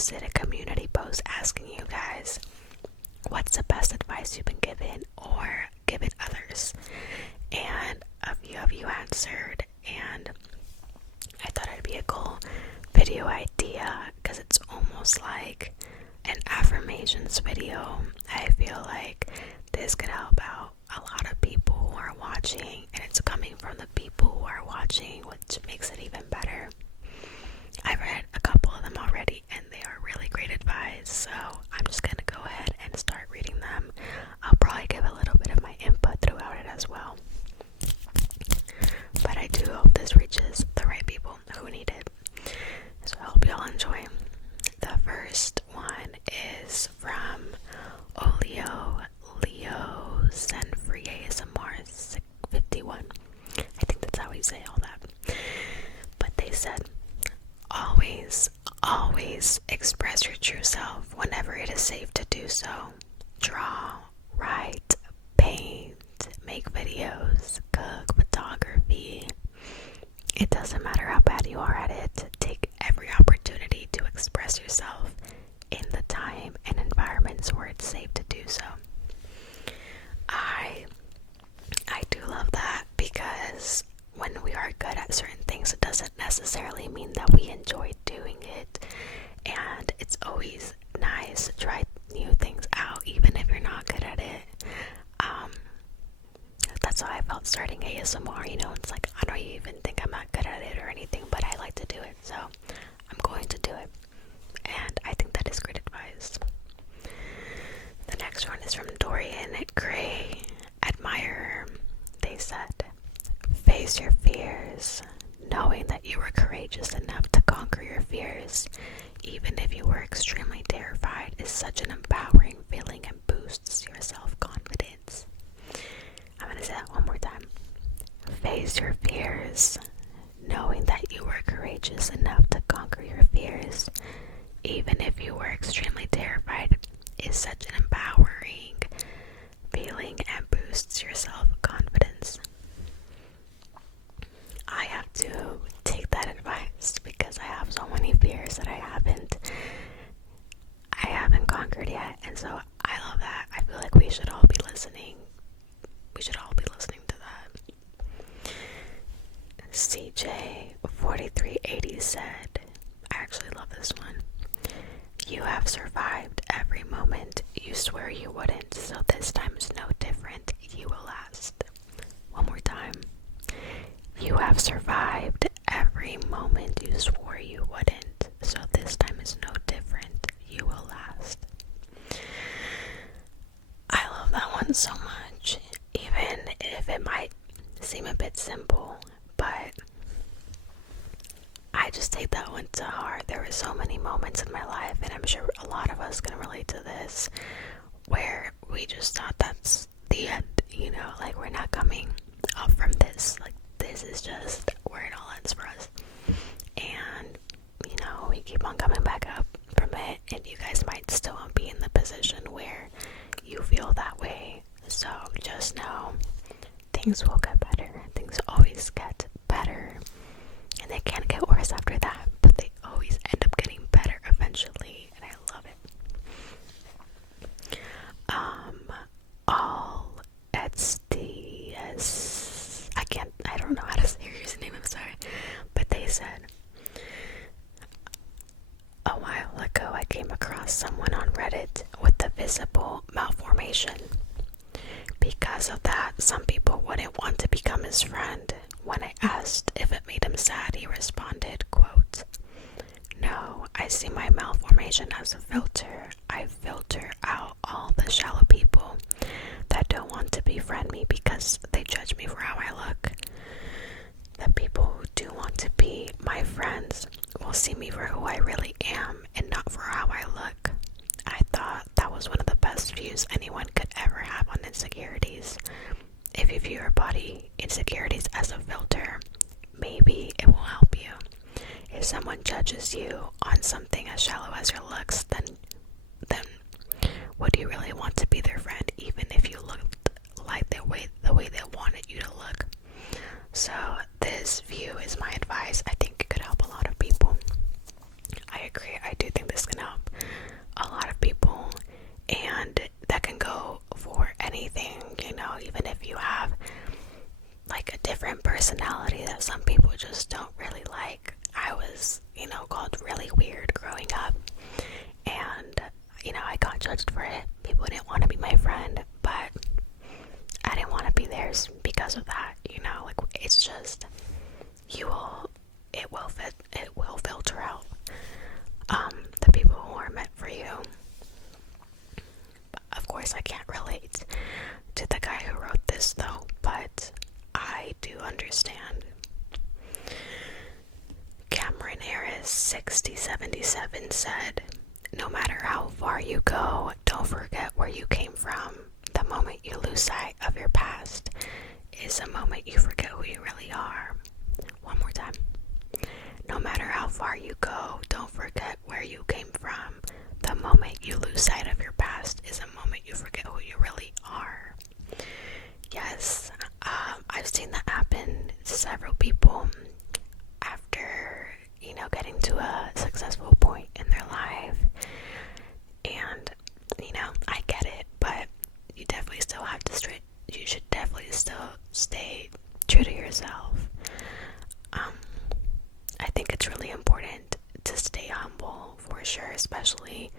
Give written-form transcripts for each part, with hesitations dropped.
posted a community post asking you guys, what's the best advice you've been given or given others? And a few of you answered, and I thought it'd be a cool video idea because it's almost like an affirmations video. I feel like this could help out a lot of people who are watching, and it's coming from the people who are watching, which makes it even better. I've read a couple of them already, and they are really great advice, so I'm just gonna go ahead and start reading them. I'll probably give a little bit of my input throughout it as well, but I do hope this reaches the right people who need it, so I hope y'all enjoy. The first one is from Leo Send Free ASMR 51. I think that's how we say all that. But they said, always express your true self whenever it is safe to do so. Draw, write, paint, make videos, cook, photography. It doesn't matter how bad you are at it. Take every opportunity to express yourself in the time and environments where it's safe to do so. I do love that, because when we are good at certain things, it doesn't necessarily mean that we enjoy doing it, and it's always nice to try new things out even if you're not good at it. That's how I felt starting ASMR. It's like, I don't even think I'm not good at it or anything, but I like to do it, so I'm going to do it, and I think that is great advice. The next one is from Dorian Gray, Admirer. They said, face your fears, knowing that you were courageous enough to conquer your fears, even if you were extremely terrified, is such an empowering feeling and boosts your self-confidence. I'm going to say that one more time. Face your fears, knowing that you were courageous enough to conquer your fears, even if you were extremely terrified, is such an empowering feeling and boosts your self-confidence. I have to take that advice because I have so many fears that I haven't conquered yet, and so I love that. I feel like we should all be listening. We should all be listening to that. CJ4380 said, I actually love this one. You have survived every moment you swear you wouldn't, so this time is no different. You will last. One more time. You have survived every moment you swore you wouldn't, so this time is no different. You will last. I love that one so much, even if it might seem a bit simple, but I just take that one to heart. There were so many moments in my life, and I'm sure a lot of us can relate to this, where we just thought that's the end, like we're not coming up from this, like this is just where it all ends for us. And, we keep on coming back up from it, and you guys might still be in the position where you feel that way. So just know things will get better. Things always get better. And they can't get worse after that, but they always end up getting better eventually, and I love it. All SDS, I don't know how to say your username, I'm sorry, but they said, a while ago I came across someone on Reddit with a visible malformation. Because of that, some people wouldn't want to become his friend. When I asked if it made him sad, he responded, quote, no, I see my malformation as a filter. I filter out all the shallow people that don't want to befriend me because they judge me for how I look. The people who do want to be my friends will see me for who I really am and not for how I look. I thought that was one of the best views anyone could ever have on insecurities. If you view your body insecurities as a filter, maybe it will help you. If someone judges you on something as shallow as your looks, then would you really want to be their friend, even if you looked like the way they wanted you to look? So this view is my advice. I think it could help a lot of people. I agree. I do think this can help personality that some people just don't really like. I was, called really weird growing up, and, I got judged for it. People didn't want to be my friend, but I didn't want to be theirs because of that, like, it's just, it will filter out, the people who are meant for you. Of course, I can't relate to the guy who wrote this though, but I do understand. Cameron Harris 6077 said, "No matter how far you go, don't forget where you came from. The moment you lose sight of your past is a moment you forget who you really are." One more time. No matter how far you go, don't forget where you came from. The moment you lose sight of your past is a moment you forget who you really are. Yes, I've seen that happen to several people after, getting to a successful point in their life. And, I get it, but you definitely still have to you should definitely still stay true to yourself. I think it's really important to stay humble, for sure, especially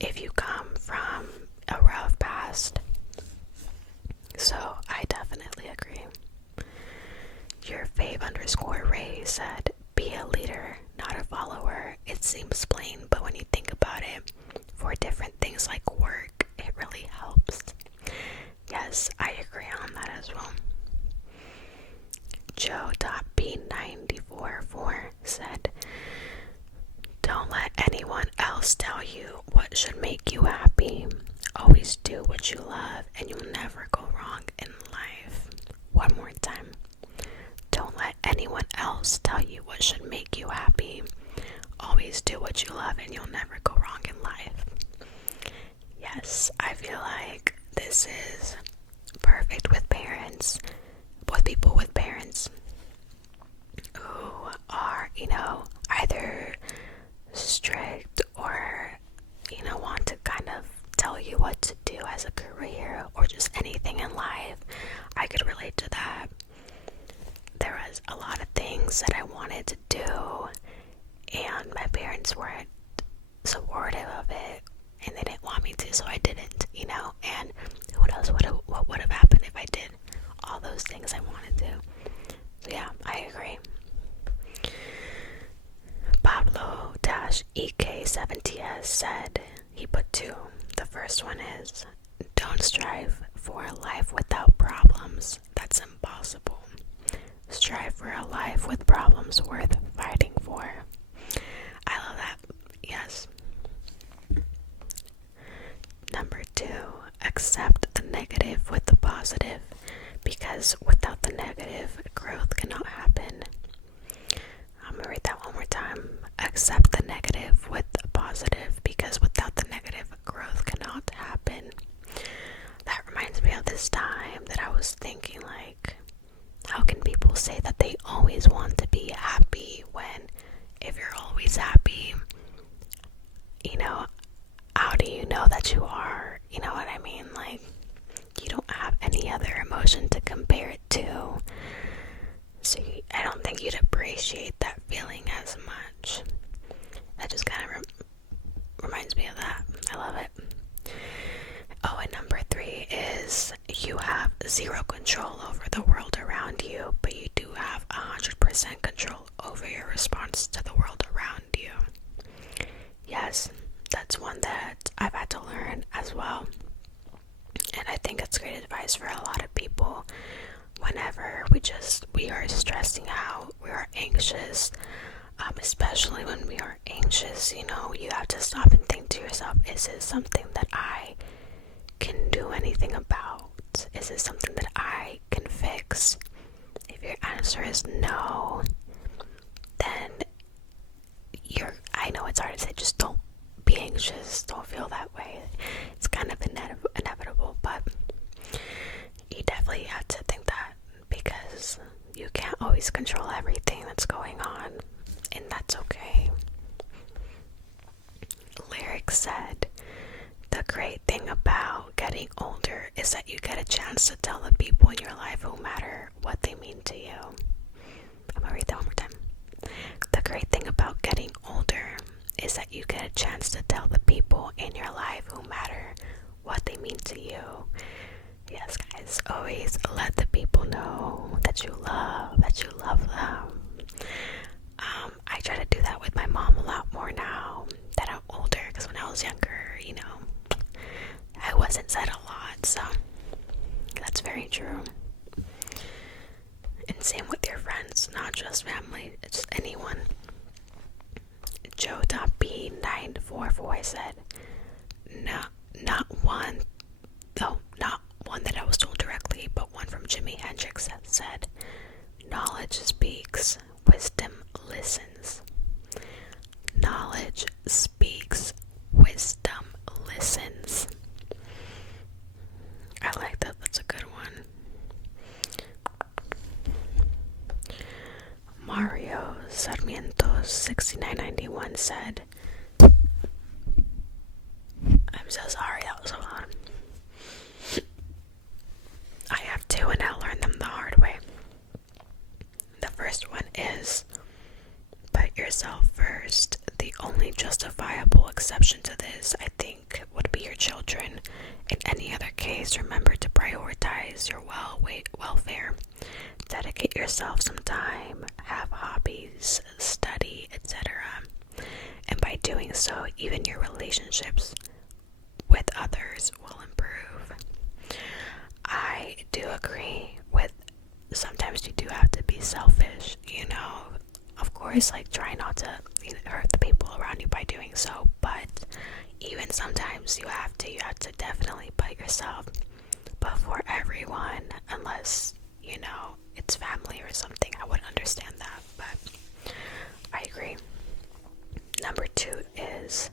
if you come from a rough past. So I definitely agree. Your fave_Ray said, "Be a leader, not a follower. It seems plain, but when you think about it, for different things like work, it really helps." Yes, I agree on that as well. Joe.B944 said, "Don't let anyone else tell you what should make you happy. Always do what you love and you'll never go wrong in life." One more time. Don't let anyone else tell you what should make you happy. Always do what you love and you'll never go wrong in life. Yes, I feel like this is perfect with parents, with people with parents who are, either strict or, want to kind of tell you what to do as a career or just anything in life. I could relate to that. There was a lot of things that I wanted to do, and my parents weren't supportive of it, and they didn't want me to, so I didn't, and who knows what would have happened if I did all those things I wanted to. So yeah, I agree. Pablo-EK70S said, he put 2. The first one is, "Don't strive for a life without problems. That's impossible. Strive for a life with problems worth fighting for." I love that. Yes. Number 2, accept the negative with the positive, because without the negative, growth cannot happen. I'm gonna read that one more time. Accept the negative with the positive, because without the negative, growth cannot happen. That reminds me of this time that I was thinking, like, how can people say that they always want to be happy when, if you're always happy, how do you know that you are? You know what I mean? Like, you don't have any other emotion to compare it to. So I don't think you'd appreciate that feeling as much. That just kind of reminds me of that. I love it. Oh, and number 3 is, you have 0 control over the world around you, but you do have 100% control over your response to the world around you. Yes, that's one that I've had to learn as well. And I think it's great advice for a lot of people whenever we are stressing out, we are anxious, especially when we are anxious, you have to stop and think to yourself, is this something that I can do anything about? Is it something that I can fix? If your answer is no, then I know it's hard to say, just don't be anxious, don't feel that way. It's kind of inevitable, but you definitely have to think that, because you can't always control everything that's going on, and that's okay. Lyric said, "The great thing about getting older is that you get a chance to tell the people in your life who matter what they mean to you." that you love them. I try to do that with my mom a lot more now that I'm older, because when I was younger, I wasn't said a lot, so that's very true. And same with your friends, not just family, it's just anyone. Joe.B944 said, not one that I was told directly, but one from Jimi Hendrix that said, knowledge speaks, wisdom listens. Knowledge speaks, wisdom listens. I like that, that's a good one. Mario Sarmiento 6991 said, I'm so sorry, that was so loud. I have two and I learned them the hard way. The first one is, put yourself first. The only justifiable exception to this, I think, would be your children. In any other case, remember to prioritize your welfare. Dedicate yourself some time, have hobbies, study, etc. And by doing so, even your relationships with others will improve. I do agree with, sometimes you do have to be selfish, of course, like, try not to hurt the people around you by doing so, but even sometimes you have to definitely put yourself before everyone, unless it's family or something. I would understand that, but I agree. Number 2 is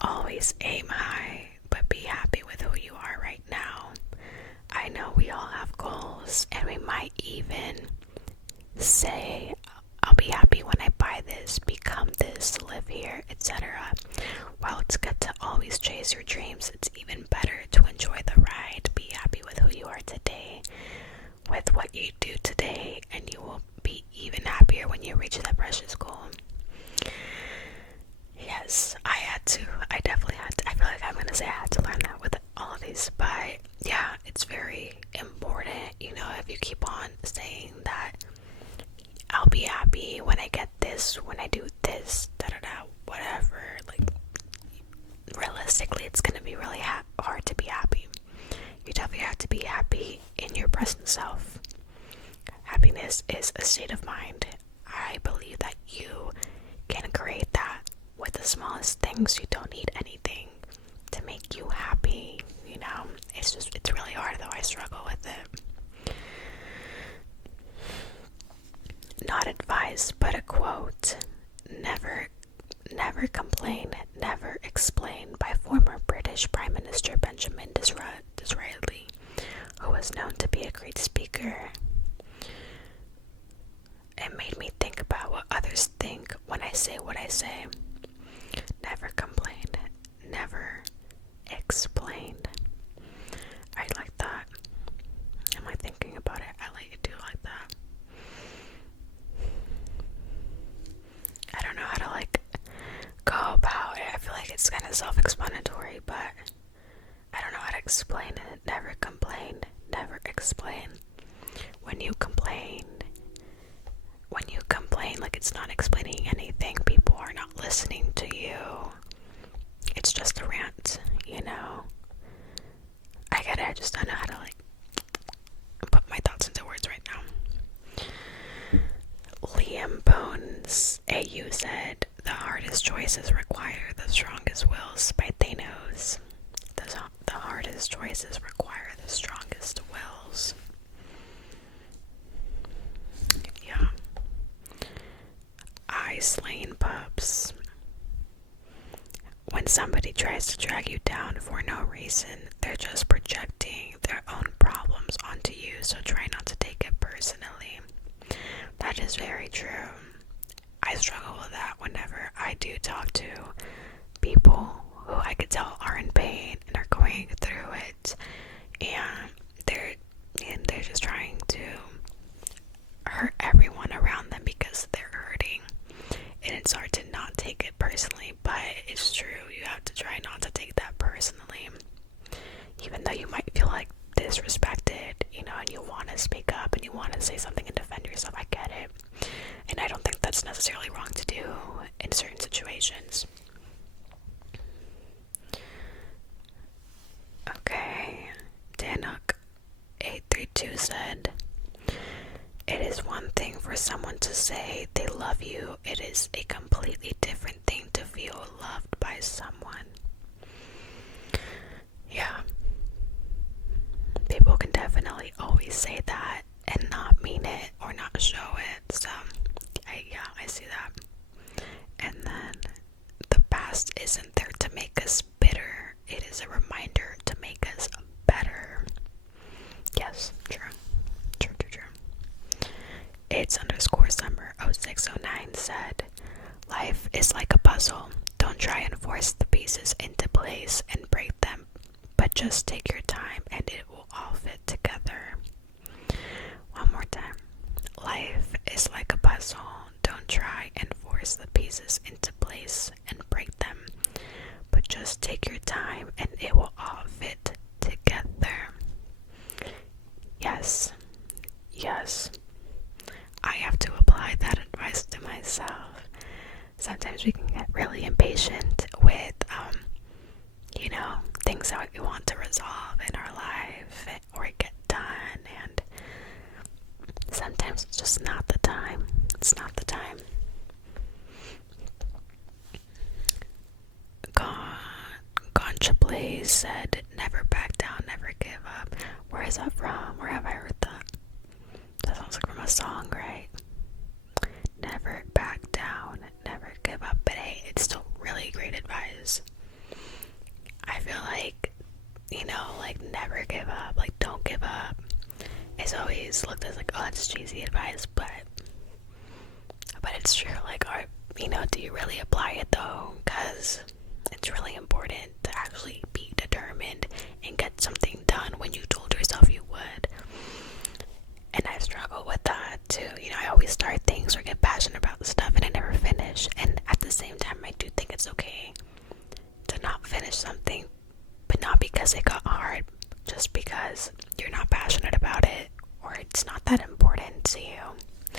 always aim high, but be happy with who you are right now. I know we all have goals, and we might even say, I'll be happy when I buy this, become this, live here, etc. While it's good to always chase your dreams, it's even better to enjoy the ride. Be happy with who you are today, with what you do today, and you will be even happier when you reach that precious goal. Yes, I definitely had to. I feel like I'm gonna say I had to learn that with all of these, but yeah, it's very important, if you keep on saying that, I'll be happy when I get this, when I do this, whatever, like, realistically, it's gonna be really hard to be happy. You definitely have to be happy in your present self. Happiness is a state of mind. I believe that you can create that with the smallest things. You don't need anything to make you happy, it's really hard, though. I struggle with it. Not advice, but a quote. Never complain, never explain, by former British Prime Minister Benjamin Disraeli, who was known to be a great speaker. It made me think about what others think when I say what I say. Never complain, never explain. I like that. Am I thinking about it? I do like that. I don't know how to go about it. I feel like it's kind of self-explanatory, but I don't know how to explain it. Never complain, never explain. When you complain, like, it's not explaining anything. People are not listening to you. It's just a rant, I get it. I just don't know how to put my thoughts into words right now. Liam Bones AU said, the hardest choices require the strongest wills, by Thanos. The hardest choices require the strongest wills. Yeah. Slain pups. When somebody tries to drag you down for no reason, they're just projecting their own problems onto you, so try not to take it personally. That is very true. I struggle with that whenever I do talk to people who I could tell are in pain and are going through it, and they're just trying to hurt everyone around them because they're hurting. And it's hard to not take it personally, but it's true. You have to try not to take that personally. Even though you might feel disrespected, and you want to speak up when you want to say something and defend yourself. I get it. And I don't think that's necessarily wrong to do in certain situations. Okay. Danuk 832 said, it is one thing for someone to say they love you. It is a completely different thing to feel loved by someone. Yeah. People can definitely always say that and not mean it or not show it. So, I see that. And then, the past isn't there to make us bitter. It is a reminder to make us better. Yes, true. True. It's _summer 0609 said, life is like a puzzle. Don't try and force the pieces into place and break them, but just take your time and it will all fit together. One more time. Life is like a puzzle. Don't try and force the pieces into place and break them, but just take your time and it will all fit together. Yes. I have to apply that advice to myself. Sometimes we can get really impatient with, things that we want to resolve in our life or get done, and sometimes it's just not the time. It's not the time. Concha Blaze said, never back down, never give up. Where is that from? Where have I heard that? That sounds like from a song, right? Never back down, never give up. But hey, it's still really great advice. I feel like, never give up, don't give up. It's always looked as like, oh, that's cheesy advice, but it's true. Do you really apply it though? Because it's really important to actually be determined and get something done when you told yourself you would. And I struggle with that too. I always start things or get passionate about stuff and I never finish. And at the same time, I do think it's okay to not finish something, but not because it got hard, just because you're not passionate about it or it's not that important to you. I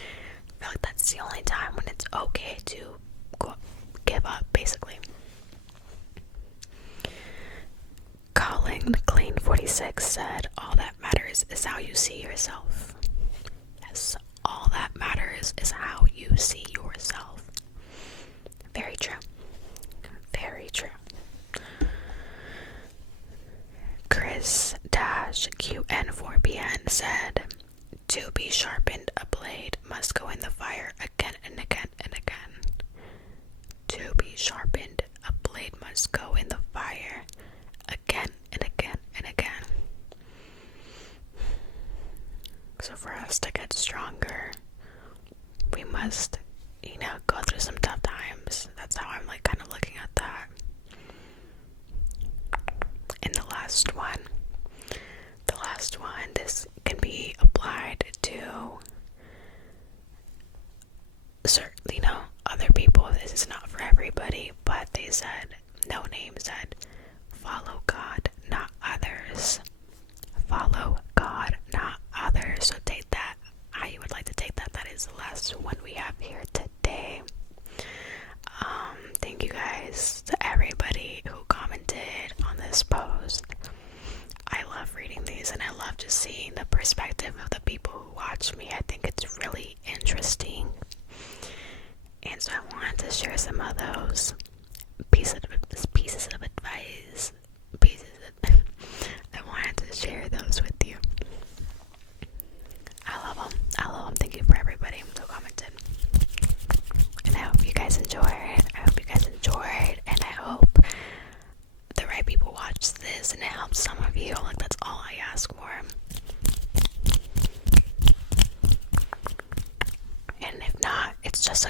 feel like that's the only time when it's okay to give up, basically. Colin Clean 46 said, all that matters is how you see yourself. Yes, all that matters is how you see yourself. Very true. Very true. Chris-QN4BN said, to be sharpened, a blade must go in the fire again and again and again. To be sharpened, a blade must go in the fire again and again and again. So for us to get stronger, we must, go through some tough times. That's how I'm kind of looking at that. And the last one, this can be applied to certainly, other people. This is not for everybody, but they said, no name said, follow God, not others. Follow God, not others. So take that how you would like to take that. That is the last one we have here today. Thank you guys to everybody who commented on this post. I love reading these and I love just seeing the perspective of the people who watch me. I think it's really interesting. And so I wanted to share some of those pieces of advice. I wanted to share those with you. I love them. Thank you for everybody who commented. And I hope you guys enjoyed. And I hope the right people watch this and it helps some of you. That's all I ask for. And if not, it's just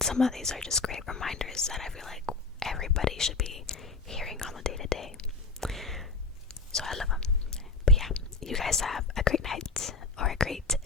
some of these are just great reminders that I feel like everybody should be hearing on the day-to-day. So I love them. But yeah, you guys have a great night or a great